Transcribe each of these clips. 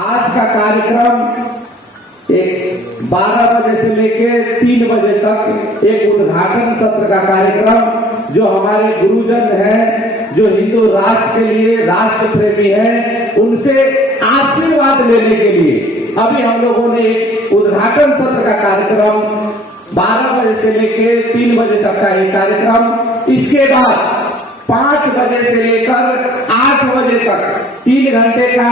आज का कार्यक्रम एक 12 बजे से लेकर 3 बजे तक एक उद्घाटन सत्र का कार्यक्रम जो हमारे गुरुजन हैं, जो हिंदू राष्ट्र के लिए राष्ट्र प्रेमी हैं, उनसे आशीर्वाद लेने के लिए अभी हम लोगों ने एक उद्घाटन सत्र का कार्यक्रम 12 बजे से लेकर 3 बजे तक का एक कार्यक्रम, इसके बाद 5 बजे से लेकर 8 बजे तक 3 घंटे का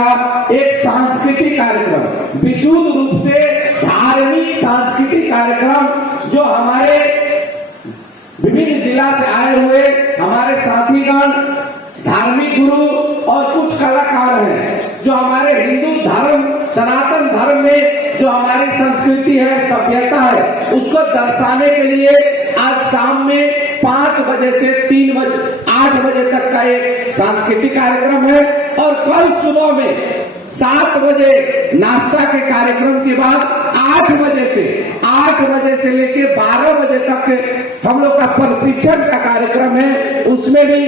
एक सांस्कृतिक कार्यक्रम, विशुद्ध रूप से धार्मिक सांस्कृतिक कार्यक्रम जो हमारे विभिन्न जिला से आए हुए हमारे साथीगण, धार्मिक गुरु और कुछ कलाकार हैं जो हमारे हिंदू धर्म, सनातन धर्म में जो हमारी संस्कृति है, सभ्यता है, उसको दर्शाने के लिए आज शाम में 5 बजे से 8 बजे तक का एक सांस्कृतिक कार्यक्रम है और कल सुबह में 7 बजे नाश्ता के कार्यक्रम के बाद 8 बजे से लेकर 12 बजे तक हम लोग का प्रशिक्षण का कार्यक्रम है। उसमें भी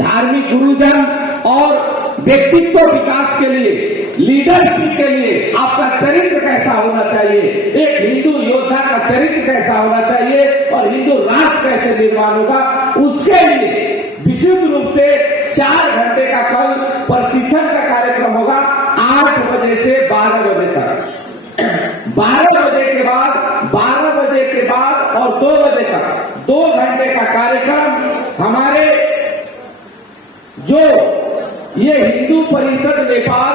धार्मिक गुरुजन और व्यक्तित्व विकास के लिए, लीडरशिप के लिए आपका चरित्र कैसा होना चाहिए, एक हिंदू योद्धा का चरित्र कैसा होना चाहिए और हिंदू राष्ट्र कैसे निर्माण होगा, उसके लिए विशुद्ध रूप से 4 घंटे का कल प्रशिक्षण का कार्यक्रम होगा 8 बजे से 12 बजे तक। 12 बजे के बाद और 2 बजे तक 2 घंटे का कार्यक्रम हमारे जो ये हिंदू परिषद नेपाल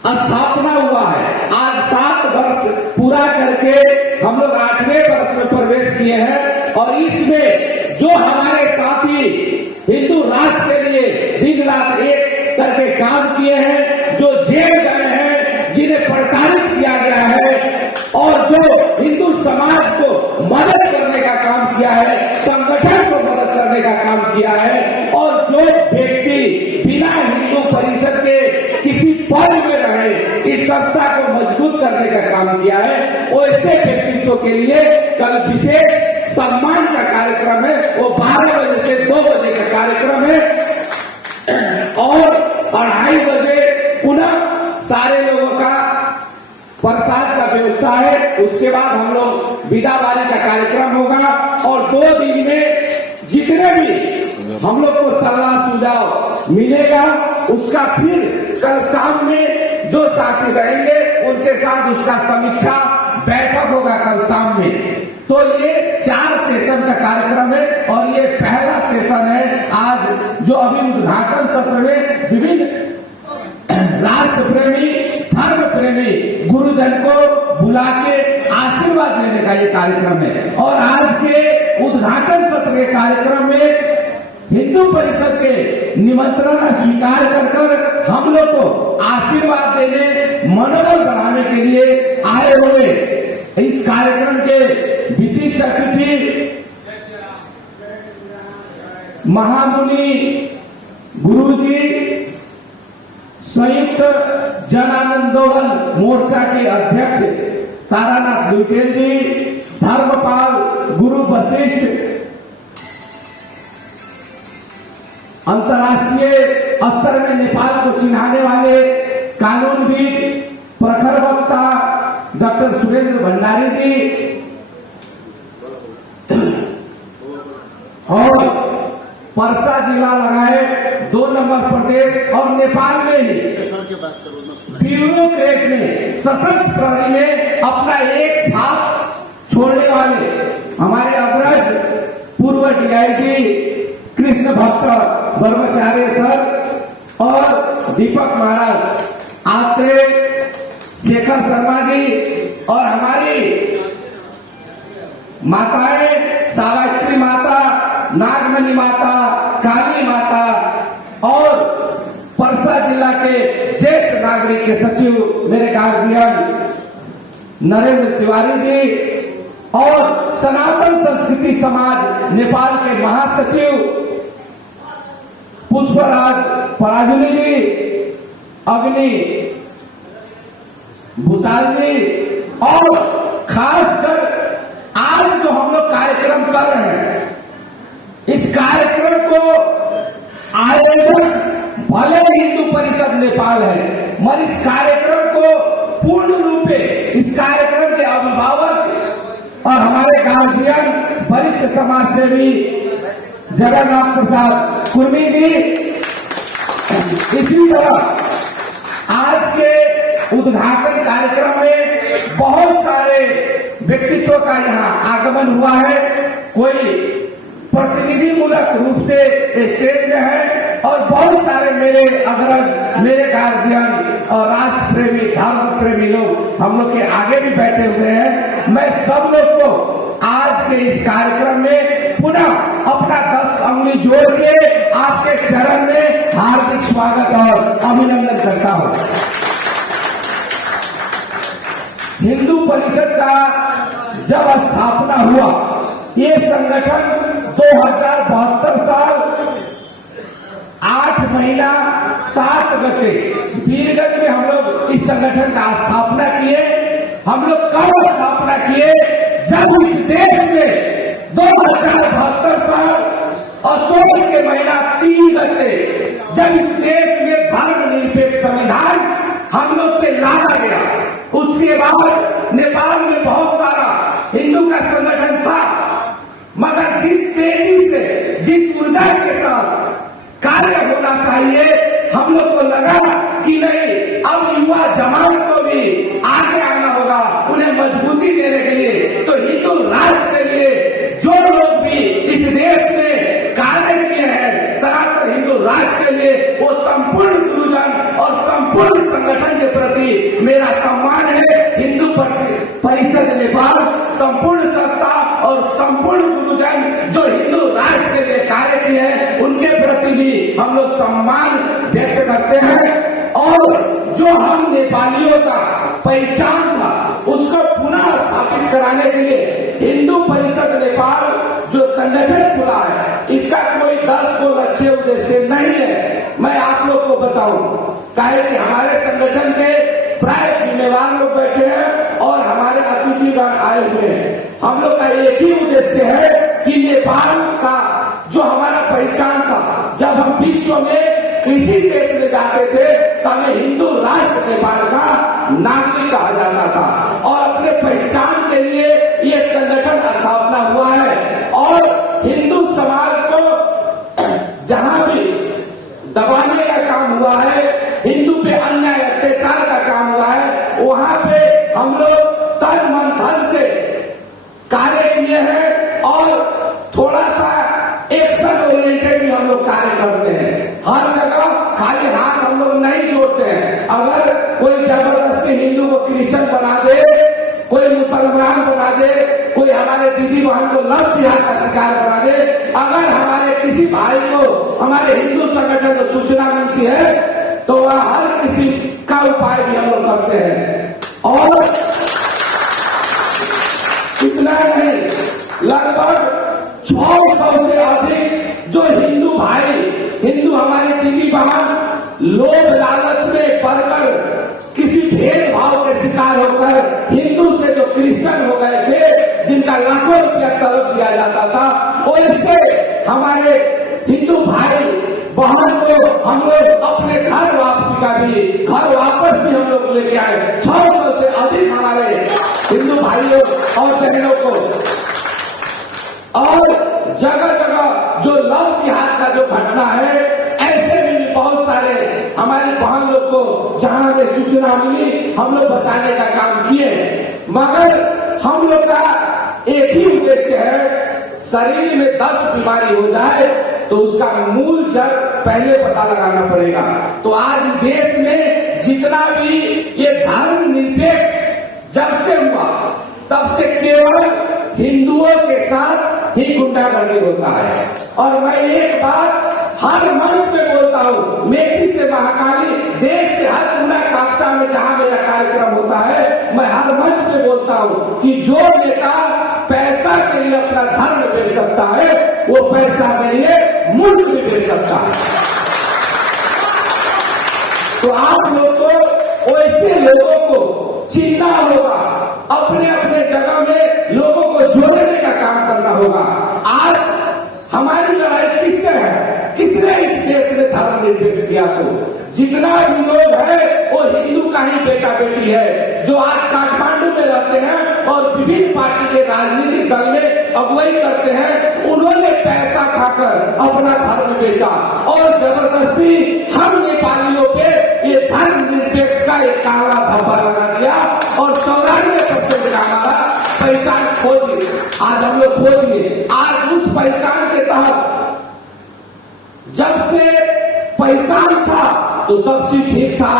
स्थापना हुआ है, आज 7 वर्ष पूरा करके हम लोग 8वें वर्ष में प्रवेश किए हैं और इसमें जो हमारे साथी हिंदू राष्ट्र के लिए दिन रात एक करके काम किए हैं, जो जेल गए हैं, जिन्हें प्रताड़ित किया गया है और जो हिंदू समाज को मदद करने का काम किया है, संगठन को मदद करने का काम किया है और जो व्यक्ति बिना हिंदू परिषद के किसी पद में रहे इस संस्था को मजबूत करने का काम किया है, वैसे व्यक्तित्व के लिए कल विशेष सम्मान का कार्यक्रम है। वो 12 बजे से 2 बजे का कार्यक्रम है और 2:30 बजे पुनः सारे लोगों का प्रसाद का व्यवस्था है। उसके बाद हम लोग विदावारी का कार्यक्रम होगा और 2 दिन में जितने भी हम लोग को सलाह सुझाव मिलेगा उसका फिर कल शाम में जो साथी रहेंगे उनके साथ उसका समीक्षा बैठक होगा कल शाम में। तो ये 4 सेशन का कार्यक्रम है और ये पहला सेशन है आज जो अभी उद्घाटन सत्र में विभिन्न राष्ट्र प्रेमी, धर्म प्रेमी गुरुजन को बुला के आशीर्वाद लेने का ये कार्यक्रम है। और आज के उद्घाटन सत्र के कार्यक्रम में हिंदू परिषद के निमंत्रण स्वीकार कर हम लोग को आशीर्वाद देने, मनोबल बढ़ाने के लिए आए हुए इस कार्यक्रम के विशिष्ट अतिथि महामुनि गुरुजी, संयुक्त जन आंदोलन मोर्चा के अध्यक्ष तारानाथ लुटेल जी, धर्मपाल गुरु वशिष्ठ, अंतर्राष्ट्रीय स्तर में नेपाल को चिन्हाने वाले कानूनविद, प्रखर वक्ता डॉक्टर सुरेंद्र भंडारी जी और परसा जिला लगाए 2 नंबर प्रदेश और नेपाल में ही ब्यूरोक्रेट में सशस्त्र प्रहरी में अपना एक छाप छोड़ने वाले हमारे अग्रज पूर्व डीआईजी कृष्ण भक्त ब्रह्मचार्य सर और दीपक महाराज, आत्रे, शेखर शर्मा जी और हमारी माताएं सावित्री माता, नागमणि माता, काली माता और परसा जिला के ज्येष्ठ नागरिक के सचिव मेरे गार्जियन नरेंद्र तिवारी जी और सनातन संस्कृति समाज नेपाल के महासचिव पुष्पराज पराजुली जी, अग्नि भूषाल जी और खासकर आज जो हम लोग कार्यक्रम कर रहे हैं, इस कार्यक्रम को आयोजन भले हिंदू परिषद नेपाल है, मगर इस कार्यक्रम को पूर्ण रूप से इस कार्यक्रम के अभिभावक और हमारे गार्जियन वरिष्ठ समाज सेवी जगन्नाथ प्रसाद कुर्मी जी, इसी तरह आज के उद्घाटन कार्यक्रम में बहुत सारे व्यक्तित्व का यहाँ आगमन हुआ है। कोई प्रतिनिधिमूलक रूप से स्टेज में है और बहुत सारे मेरे अग्रज, मेरे गार्जियन और राष्ट्र प्रेमी, धर्म प्रेमी लोग हम लोग के आगे भी बैठे हुए हैं। मैं सब लोग को आज के इस कार्यक्रम में पुनः अपना 10 अंगुली जोड़ के आपके चरण में हार्दिक स्वागत और अभिनंदन करता हूं। हिंदू परिषद का जब स्थापना हुआ, ये संगठन 2072 साल 8 महीना 7 गते वीरगंज में हम लोग इस संगठन का स्थापना किए। हम लोग कब स्थापना किए? जब इस देश में 2072 साल अशोक के महीना 3 गते जब इस देश में धर्मनिरपेक्ष संविधान हम लोग पे लाया गया, उसके बाद नेपाल में बहुत सारा हिंदू का संगठन था, मगर जिस तेजी से, जिस ऊर्जा के साथ कार्य होना चाहिए, हम लोग को लगा कि नहीं, अब युवा जमात को भी आगे आना होगा, उन्हें मजबूती देने के लिए। तो हिंदू राष्ट्र के लिए जो लोग भी इस देश में कार्य किए हैं सनातन हिंदू राष्ट्र के लिए, वो संपूर्ण गुरुजन और संपूर्ण संगठन के प्रति मेरा सम्मान है। हिंदू परिषद नेपाल संपूर्ण संस्था और संपूर्ण गुरुजन जो हिंदू राष्ट्र के लिए कार्य किए हैं, उनके प्रति भी हम लोग सम्मान व्यक्त करते हैं। और जो हम नेपालियों का पहचान था, उसको पुनः स्थापित कराने के लिए हिंदू परिषद नेपाल जो संगठन खुला है, इसका कोई 10 को लक्ष्य उद्देश्य नहीं है। मैं आप लोग को बताऊं, काहे कि हमारे संगठन के प्राय जिम्मेवार लोग बैठे हैं और हमारे अतिथिगण आए हुए हैं। हम लोग का एक ही उद्देश्य है कि नेपाल का जो हमारा पहचान था, जब हम विश्व में किसी देश में जाते थे तो हमें हिंदू राष्ट्र नेपाल का नागरिक कहा जाता था, और अपने पहचान के लिए ये संगठन स्थापना हुआ है। और हिंदू समाज को जहां भी दबाने का काम हुआ है, हिंदू पे अन्याय अत्याचार का काम हुआ है, वहां पे हम लोग तन मन धन से कार्य किए हैं और थोड़ा सा एक्शन ओरिएंटेड भी हम लोग कार्य करते हैं। हर जगह खाली हाथ हम लोग नहीं जोड़ते हैं। अगर कोई जबरदस्ती हिंदू को क्रिश्चियन बना दे, कोई मुसलमान बना दे, कोई हमारे दीदी बहन को लव जिहाद का शिकार बना दे, अगर हमारे किसी भाई को हमारे हिंदू संगठन को सूचना मिलती है तो वह हर किसी का उपाय भी हम लोग करते हैं। और इतना नहीं, लगभग 600 से अधिक जो हिंदू भाई, हिंदू हमारे दीदी बहन लोभ लालच में पड़कर किसी भेदभाव के शिकार होकर हिंदू से जो क्रिश्चियन हो गए थे, जिनका लाखों रुपया तलब दिया जाता था, वैसे हमारे हिंदू भाई बहन को हम लोग अपने घर वापसी का भी, घर वापस भी हम लोग लेके आए। 600 से अधिक हमारे हिंदू भाइयों और बहनों को। और जगह जगह जो लव जिहाद का जो घटना है, ऐसे भी बहुत सारे हमारी बहन लोग को जहां से सूचना मिली, हम लोग बचाने का काम किए। मगर हम लोग का एक ही उद्देश्य है, शरीर में 10 बीमारी हो जाए तो उसका मूल जड़ पहले पता लगाना पड़ेगा। तो आज देश में जितना भी ये धर्मनिरपेक्ष जब से हुआ, तब से केवल हिंदुओं के साथ ही गुंडागर्दी होता है। और मैं एक बात हर मंच पे बोलता हूँ, मेथी से महाकाली, देश से हर गुना कापसा में जहाँ मेरा कार्यक्रम होता है, मैं हर मंच पे बोलता हूँ कि जो नेता पैसा के लिए अपना धर्म बेच सकता है, वो पैसा के लिए मुल्क भी बेच सकता है। तो आप लोग को वैसे लोगों को चिन्हना होगा, अपने अपने जगह में लोगों को जोड़ने का काम करना होगा। आज हमारी लड़ाई किससे है? किसने इस देश में धर्मनिरपेक्ष किया? तो जितना भी लोग है वो हिंदू का ही बेटा बेटी है, जो आज काठमांडू में रहते हैं और विभिन्न पार्टी के राजनीतिक दल में अगुवाई करते हैं, उन्होंने पैसा खाकर अपना धर्म बेचा और जबरदस्ती हम नेपालियों पे ये धर्म निरपेक्ष का एक काला धब्बा लगा दिया और 94% में हमारा पहचान खो दिए। आज हम लोग खो दिए। आज उस पहचान के तहत जब से पहचान था तो सब चीज ठीक था,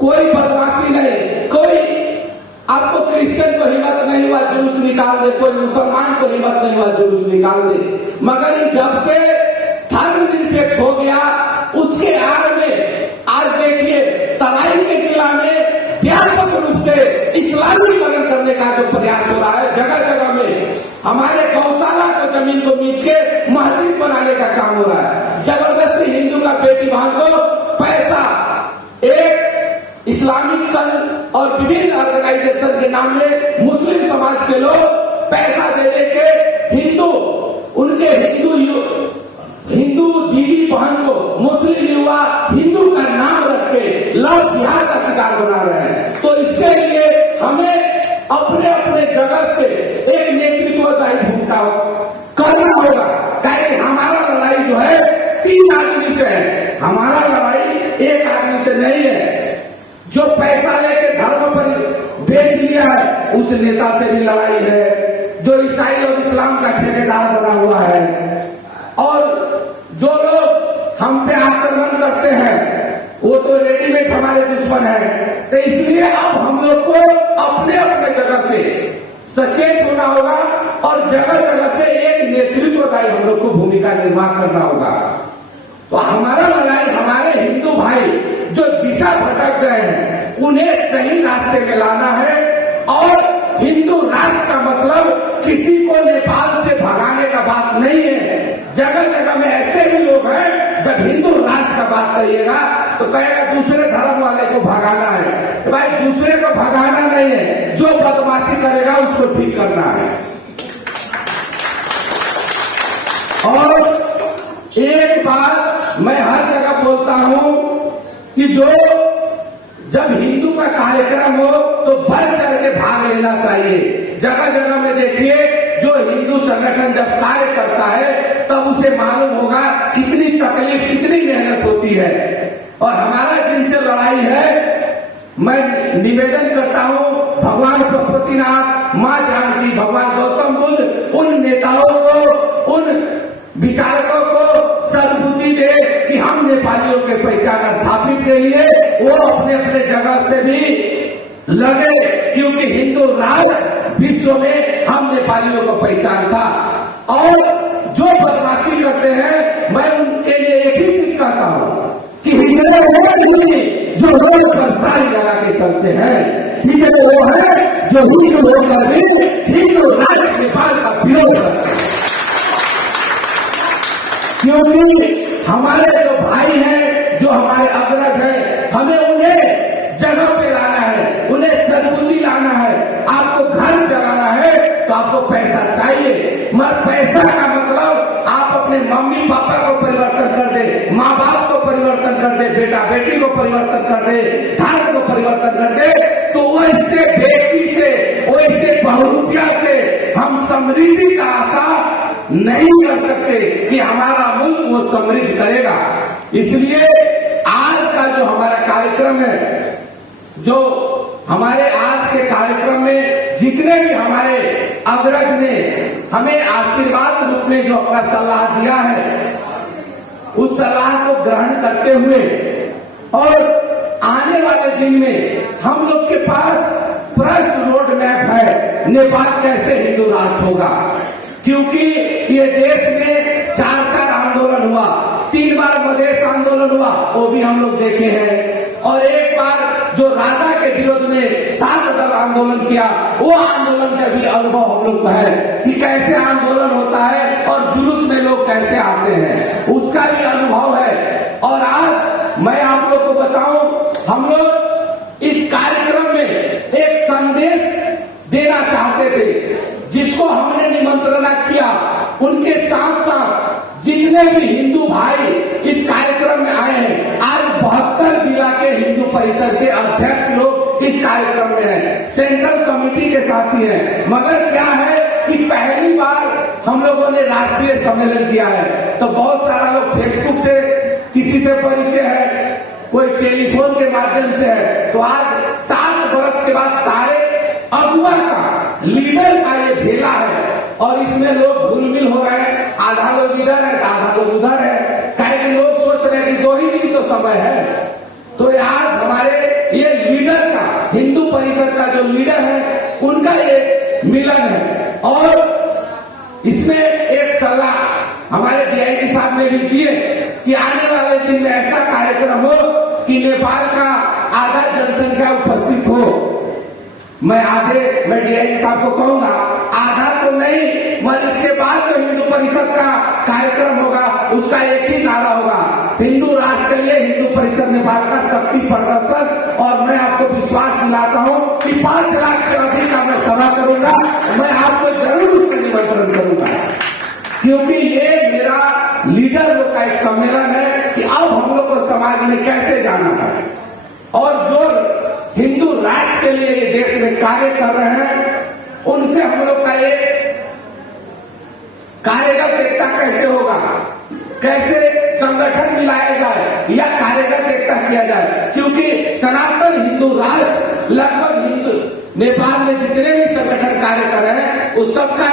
कोई बदमाशी नहीं, कोई आपको क्रिश्चियन को हिम्मत नहीं हुआ जुलूस निकाल दे, कोई मुसलमान को हिम्मत नहीं हुआ जुलूस निकाल दे। मगर जब से धर्म निरपेक्ष हो गया उसके आड़ में आज देखिए तराई के जिला में व्यापक रूप से इस्लामीकरण करने का जो प्रयास हो रहा है, जगह जगह में हमारे गौशाला को जमीन को बीच के मस्जिद बनाने का काम हो रहा है। जबरदस्ती हिंदू का बेटी बहन को पैसा एक इस्लामिक संघ और विभिन्न ऑर्गेनाइजेशन के नाम में मुस्लिम समाज के लोग पैसा दे के हिंदू उनके हिंदू दीदी बहन को मुस्लिम युवा हिंदू का नाम रख के लव जिहाद का शिकार बना रहे हैं। तो इसके लिए हमें अपने अपने जगह से एक नेतृत्वदायी भूमिका करना होगा। ताकि हमारा लड़ाई जो है 3 आदमी से है, हमारा लड़ाई 1 आदमी से नहीं है। जो पैसा लेके धर्म पर बेच लिया है उस नेता से भी लड़ाई है, जो ईसाई और इस्लाम का ठेकेदार बना हुआ है, और जो लोग हम पे आक्रमण करते हैं वो तो रेडीमेड हमारे दुश्मन है। तो इसलिए अब हम लोग को अपने अपने जगह से सचेत होना होगा और जगह जगह से एक नेतृत्वदायी हम लोग को भूमिका निर्माण करना होगा। तो हमारा लड़ाई हमारे हिंदू भाई जो दिशा भटक गए हैं उन्हें सही रास्ते में लाना है। और हिंदू राष्ट्र का मतलब किसी को नेपाल से भगाने का बात नहीं है। जगह जगह में ऐसे भी लोग हैं जब हिंदू राष्ट्र का बात करिएगा तो कहेगा दूसरे धर्म वाले को भगाना है। तो भाई दूसरे को भगाना नहीं है, जो बदमाशी करेगा उसको ठीक करना है। और एक बात मैं हर जगह बोलता हूं कि जो जब हिंदू का कार्यक्रम हो तो बढ़ चढ़ के भाग लेना चाहिए। जगह जगह में देखिए जो हिंदू संगठन जब कार्य करता है तब उसे मालूम होगा कितनी तकलीफ कितनी मेहनत होती है। और हमारा जिनसे लड़ाई है, मैं निवेदन करता हूं भगवान पशुपतिनाथ, मां जानकी, भगवान गौतम बुद्ध उन नेताओं को, उन विचारकों को सद्बुद्धि दे कि हम नेपालियों के पहचान स्थापित के लिए वो अपने अपने जगह से भी लगे, क्योंकि हिंदू राष्ट्र विश्व में हम नेपालियों को पहचान था। और जो बदमाशी करते हैं मैं उनके लिए एक ही चीज कहता हूं कि हिंदू जो रोड पर साड़ी लगा के चलते हैं, हिंदू वो है जो हिंदू होकर भी हिंदू राष्ट्र नेपाल का विरोध करते हैं। क्योंकि हमारे जो भाई हैं, जो हमारे अग्रज हैं, हमें उन्हें जगह पे लाना है, उन्हें सद्बुद्धि लाना है। आपको घर चलाना है तो आपको पैसा चाहिए, मगर पैसा का मतलब आप अपने मम्मी पापा को परिवर्तन कर दे, माँ बाप को परिवर्तन कर दे, बेटा बेटी को परिवर्तन कर दे, धर्म को परिवर्तन कर दे, तो वैसे बेटी से, वैसे बहुरूपिया से हम समृद्धि का आशा नहीं कर सकते कि हमारा मुल्क वो समृद्ध करेगा। इसलिए आज का जो हमारा कार्यक्रम है, जो हमारे आज के कार्यक्रम में जितने भी हमारे अग्रज ने हमें आशीर्वाद रूप में जो अपना सलाह दिया है, उस सलाह को ग्रहण करते हुए और आने वाले दिन में हम लोग के पास प्रश्न रोड मैप है, नेपाल कैसे हिंदू राष्ट्र होगा। क्योंकि ये देश में 4 आंदोलन हुआ, 3 बार मधेश आंदोलन हुआ, वो भी हम लोग देखे हैं, और एक बार जो राजा के विरोध में 7 दल आंदोलन किया, वो आंदोलन का भी अनुभव हम लोग का है कि कैसे आंदोलन होता है और जुलूस में लोग कैसे आते हैं, उसका भी अनुभव है। और आज मैं आप लोग को बताऊं, हम लोग इस कार्यक्रम में एक संदेश देना चाहते थे, जिसको हमने निमंत्रणा किया। उनके साथ साथ जितने भी हिंदू भाई इस कार्यक्रम में आए हैं, आज 72 जिला के हिंदू परिषद के अध्यक्ष लोग इस कार्यक्रम में हैं, सेंट्रल कमेटी के साथी हैं। मगर क्या है कि पहली बार हम लोगों ने राष्ट्रीय सम्मेलन किया है, तो बहुत सारा लोग फेसबुक से किसी से परिचय है, कोई टेलीफोन के माध्यम से है। तो आज 7 वर्ष के बाद सारे अगुआ का, लीडर का ये भेला है और इसमें लोग घुलमिल हो रहे हैं। आधा लोग इधर है, आधा लोग उधर है। कई लोग सोच रहे हैं कि 2 ही दिन तो समय है। तो आज हमारे ये लीडर का, हिंदू परिषद का जो लीडर है, उनका ये मिलन है। और इसमें एक सलाह हमारे डीआईजी साहब ने भी दिए कि आने वाले दिन में ऐसा कार्यक्रम हो कि नेपाल का आधा जनसंख्या उपस्थित हो। मैं डीआईजी साहब को कहूंगा, आधा तो नहीं, मगर इसके बाद जो हिंदू परिषद का कार्यक्रम होगा उसका एक ही नारा होगा, हिंदू राष्ट्र के लिए हिंदू परिषद नेपाल का शक्ति प्रदर्शन। और मैं आपको विश्वास दिलाता हूं कि 5 लाख से अधिक का मैं सभा करूंगा। मैं आपको जरूर उसका निमंत्रण करूंगा, क्योंकि ये मेरा लीडर लोग का एक सम्मेलन है कि अब हम लोग को समाज में कैसे जाना है और जो हिंदू राष्ट्र के लिए ये देश में कार्य कर रहे हैं, उनसे हम लोग का एक कार्यगत एकता कैसे होगा, कैसे संगठन मिलाया जाए या कार्यगत एकता किया जाए। क्योंकि सनातन हिंदू राष्ट्र लगभग हिंदू नेपाल में जितने भी संगठन कार्य कर रहे हैं उस सबका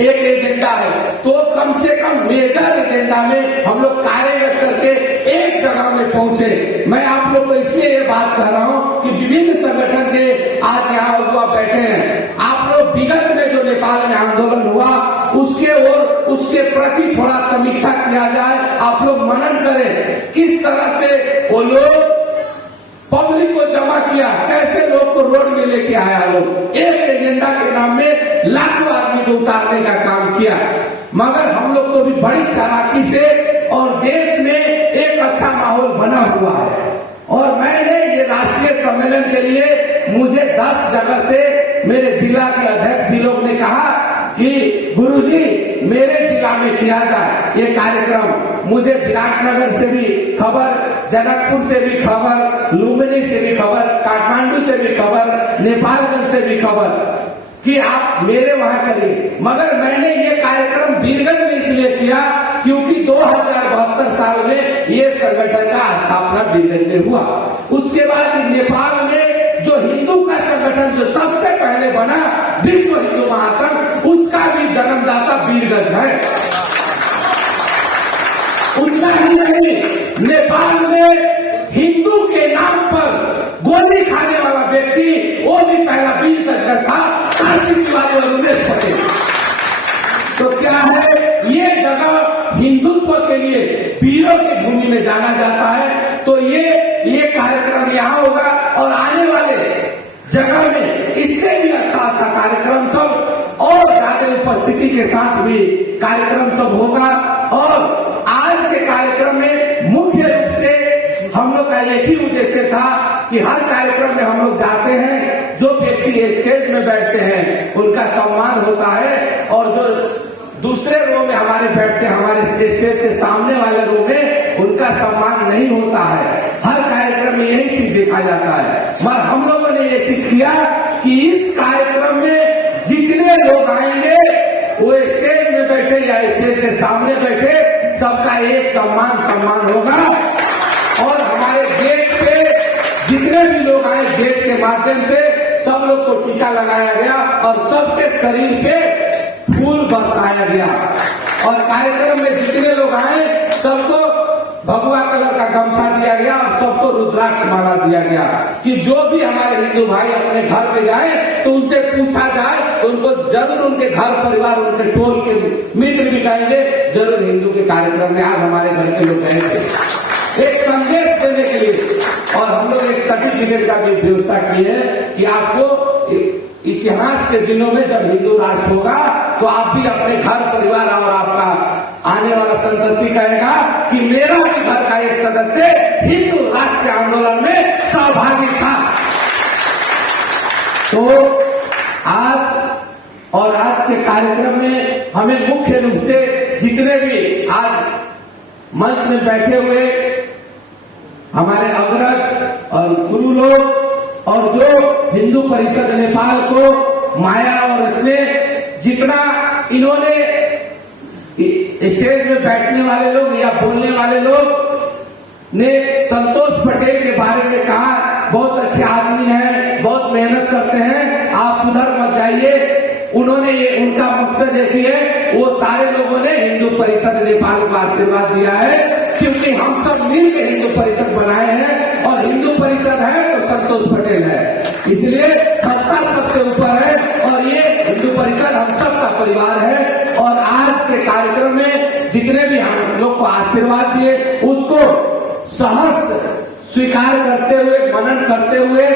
एक एजेंडा है। तो कम से कम मेजर एजेंडा में हम लोग कार्यरत करके एक जगह में पहुंचे। मैं आप लोग को इसलिए ये बात कह रहा हूं कि विभिन्न संगठन के आज यहाँ लोग बैठे हैं। आप लोग विगत में जो नेपाल में आंदोलन हुआ उसके और उसके प्रति थोड़ा समीक्षा किया जाए। आप लोग मनन करें किस तरह से वो लोग पब्लिक को जमा किया, कैसे लोग को रोड में लेके आया। लोग एक एजेंडा के नाम में लाखों आदमी को उतारने का काम किया। मगर हम लोग को भी बड़ी चालाकी से और देश में एक अच्छा माहौल बना हुआ है। और मैंने ये राष्ट्रीय सम्मेलन के लिए मुझे 10 जगह से मेरे जिला के अध्यक्ष जी लोग ने कहा कि गुरुजी मेरे जिला में किया जाए ये कार्यक्रम। मुझे विराटनगर से भी खबर, जनकपुर से भी खबर, लुम्बिनी से भी खबर, काठमांडू से भी खबर, नेपालगंज से भी खबर कि आप मेरे वहां करिए। मगर मैंने ये कार्यक्रम वीरगंज में इसलिए किया क्योंकि 2072 साल में ये संगठन का स्थापना वीरगंज में हुआ। उसके बाद नेपाल में जो हिंदू का संगठन जो सबसे पहले बना विश्व हिंदू महासंघ, उसका भी जन्मदाता वीरगंज है। उतना ही नहीं, नेपाल में हिंदू के नाम पर गोली खाने वाला व्यक्ति वो भी पहला वीरगंज था, काशी तिवारी और उमेश पटेल। तो क्या है, ये जगह हिंदुत्व के लिए वीरों की भूमि में जाना जाता है। तो ये कार्यक्रम यहाँ होगा और आने वाले जगह में इससे भी अच्छा कार्यक्रम सब और ज्यादा उपस्थिति के साथ भी कार्यक्रम सब होगा। और आज के कार्यक्रम में मुख्य रूप से हम लोग का एक ही उद्देश्य था कि हर कार्यक्रम में हम लोग जाते हैं, जो व्यक्ति स्टेज में बैठते हैं उनका सम्मान होता है और जो दूसरे रो में हमारे बैठते हैं, हमारे स्टेज के सामने वाले रो में उनका सम्मान नहीं होता है। हर कार्यक्रम में यही चीज देखा जाता है। मगर हम लोगों ने ये चीज किया कि इस कार्यक्रम में जितने लोग आएंगे वो स्टेज में बैठे या स्टेज के सामने बैठे, सबका एक सम्मान होगा। और हमारे गेट पे जितने भी लोग आए, गेट के माध्यम से सब लोग को टीका लगाया गया और सबके शरीर पे फूल बरसाया गया। और कार्यक्रम में जितने लोग आए सबको भगवा कलर का गमछा दिया गया और सबको रुद्राक्ष माला दिया गया कि जो भी हमारे हिंदू भाई अपने घर पे जाए तो उनसे पूछा जाए तो उनको जरूर उनके घर परिवार, उनके टोल के मित्र भी कहेंगे जरूर हिंदू के कार्यक्रम में आज हमारे घर के लोग गए थे, एक संदेश देने के लिए। और हम लोग एक सर्टिफिकेट का भी व्यवस्था की है कि आपको इतिहास के दिनों में जब हिंदू राष्ट्र होगा तो आप भी अपने घर परिवार और आपका आने वाला संतति कहेगा कि मेरा भी घर का एक सदस्य हिंदू राष्ट्र आंदोलन में सहभागी था। तो आज के कार्यक्रम में हमें मुख्य रूप से जितने भी आज मंच में बैठे हुए हमारे अग्रज और गुरु लोग और जो हिंदू परिषद नेपाल को माया और स्नेह जितना इन्होंने स्टेज में बैठने वाले लोग या बोलने वाले लोग ने संतोष पटेल के बारे में कहा, बहुत अच्छे आदमी हैं, बहुत मेहनत करते हैं, आप उधर मत जाइए। उन्होंने ये उनका मकसद देखिए, वो सारे लोगों ने हिंदू परिषद नेपाल को आशीर्वाद दिया है, क्योंकि हम सब मिलकर हिंदू परिषद बनाए हैं और हिंदू परिषद है तो संतोष पटेल है, इसलिए सत्ता सबसे ऊपर है और ये हिंदू परिषद हम सबका परिवार है। और आज के कार्यक्रम में जितने भी हम लोग को आशीर्वाद दिए उसको सहर्ष स्वीकार करते हुए, मनन करते हुए